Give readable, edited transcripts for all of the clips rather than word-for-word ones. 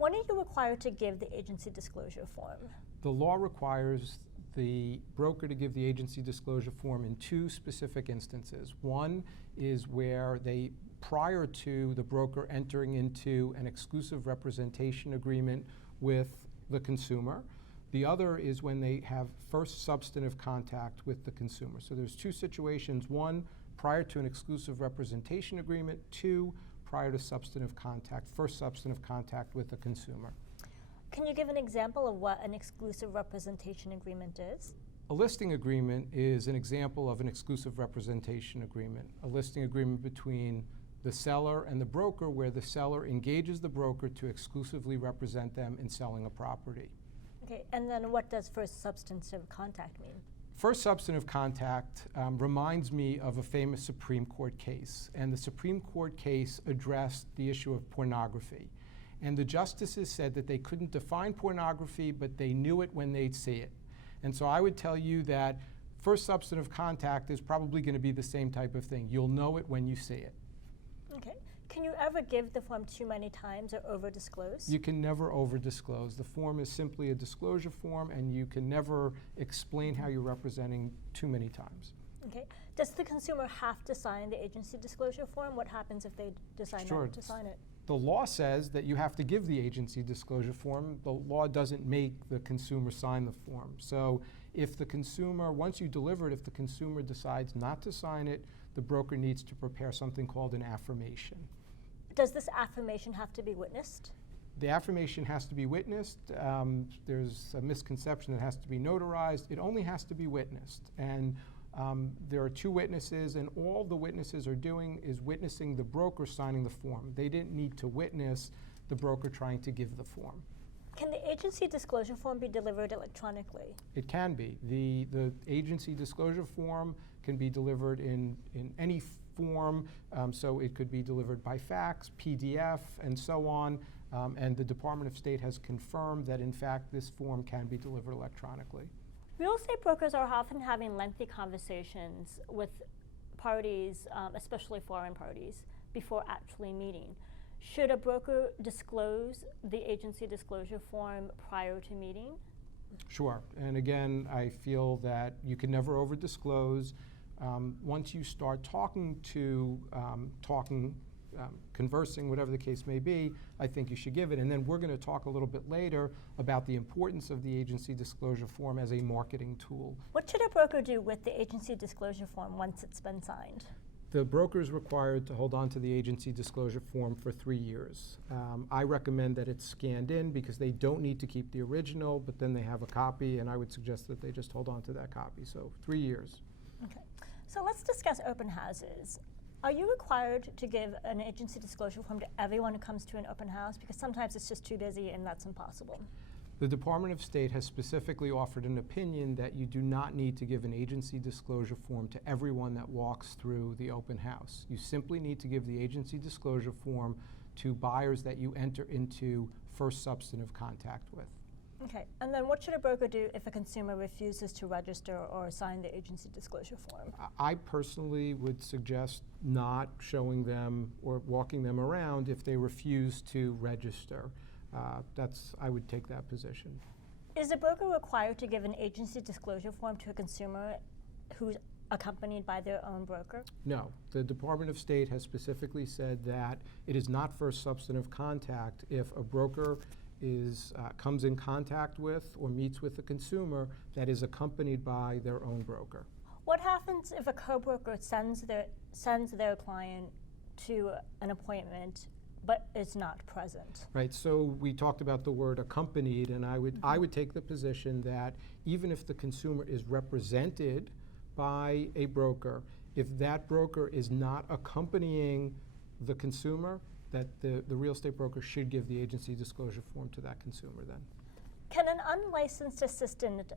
When are you required to give the agency disclosure form? The law requires the broker to give the agency disclosure form in two specific instances. One is where they, prior to the broker entering into an exclusive representation agreement with the consumer. The other is when they have first substantive contact with the consumer. So there's two situations. One, prior to an exclusive representation agreement. Two, prior to substantive contact, first substantive contact with the consumer. Can you give an example of what an exclusive representation agreement is? A listing agreement is an example of an exclusive representation agreement. A listing agreement between the seller and the broker, where the seller engages the broker to exclusively represent them in selling a property. Okay, and then what does first substantive contact mean? First substantive contact reminds me of a famous Supreme Court case. And the Supreme Court case addressed the issue of pornography. And the justices said that they couldn't define pornography, but they knew it when they'd see it. And so I would tell you that first substantive contact is probably going to be the same type of thing. You'll know it when you see it. Okay. Can you ever give the form too many times or over-disclose? You can never over-disclose. The form is simply a disclosure form, and you can never explain how you're representing too many times. Okay. Does the consumer have to sign the agency disclosure form? What happens if they decide not to sign it? The law says that you have to give the agency disclosure form. The law doesn't make the consumer sign the form. So if the consumer, once you deliver it, if the consumer decides not to sign it, the broker needs to prepare something called an affirmation. Does this affirmation have to be witnessed? The affirmation has to be witnessed. There's a misconception that it has to be notarized. It only has to be witnessed. And there are two witnesses, and all the witnesses are doing is witnessing the broker signing the form. They didn't need to witness the broker trying to give the form. Can the agency disclosure form be delivered electronically? It can be. The agency disclosure form can be delivered in any form, so it could be delivered by fax, PDF, and so on. And the Department of State has confirmed that, in fact, this form can be delivered electronically. Real estate brokers are often having lengthy conversations with parties, especially foreign parties, before actually meeting. Should a broker disclose the agency disclosure form prior to meeting? Sure. And again, I feel that you can never over-disclose. Once you start conversing, whatever the case may be, I think you should give it. And then we're going to talk a little bit later about the importance of the agency disclosure form as a marketing tool. What should a broker do with the agency disclosure form once it's been signed? The broker is required to hold on to the agency disclosure form for 3 years. I recommend that it's scanned in because they don't need to keep the original, but then they have a copy, and I would suggest that they just hold on to that copy. So 3 years. Okay. So let's discuss open houses. Are you required to give an agency disclosure form to everyone who comes to an open house? Because sometimes it's just too busy and that's impossible. The Department of State has specifically offered an opinion that you do not need to give an agency disclosure form to everyone that walks through the open house. You simply need to give the agency disclosure form to buyers that you enter into first substantive contact with. Okay, and then what should a broker do if a consumer refuses to register or sign the agency disclosure form? I personally would suggest not showing them or walking them around if they refuse to register. I would take that position. Is a broker required to give an agency disclosure form to a consumer who's accompanied by their own broker? No. The Department of State has specifically said that it is not first substantive contact if a broker comes in contact with or meets with a consumer that is accompanied by their own broker. What happens if a co-broker sends their client to an appointment but is not present? Right, so we talked about the word accompanied, and I would take the position that even if the consumer is represented by a broker, if that broker is not accompanying the consumer, that the real estate broker should give the agency disclosure form to that consumer then. Can an unlicensed assistant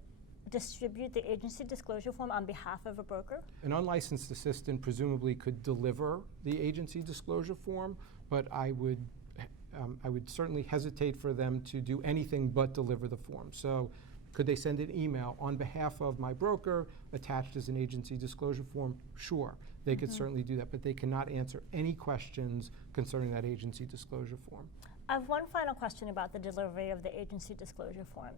distribute the agency disclosure form on behalf of a broker? An unlicensed assistant presumably could deliver the agency disclosure form, but I would certainly hesitate for them to do anything but deliver the form. So could they send an email on behalf of my broker attached as an agency disclosure form? Sure, they could certainly do that, but they cannot answer any questions concerning that agency disclosure form. I have one final question about the delivery of the agency disclosure form.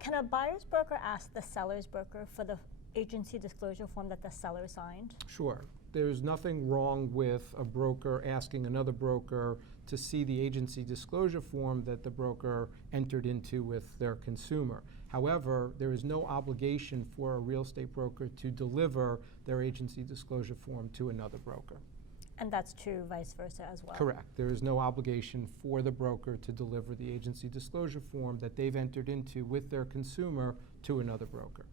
Can a buyer's broker ask the seller's broker for the agency disclosure form that the seller signed? Sure. There's nothing wrong with a broker asking another broker to see the agency disclosure form that the broker entered into with their consumer. However, there is no obligation for a real estate broker to deliver their agency disclosure form to another broker. And that's true vice versa as well? Correct. There is no obligation for the broker to deliver the agency disclosure form that they've entered into with their consumer to another broker.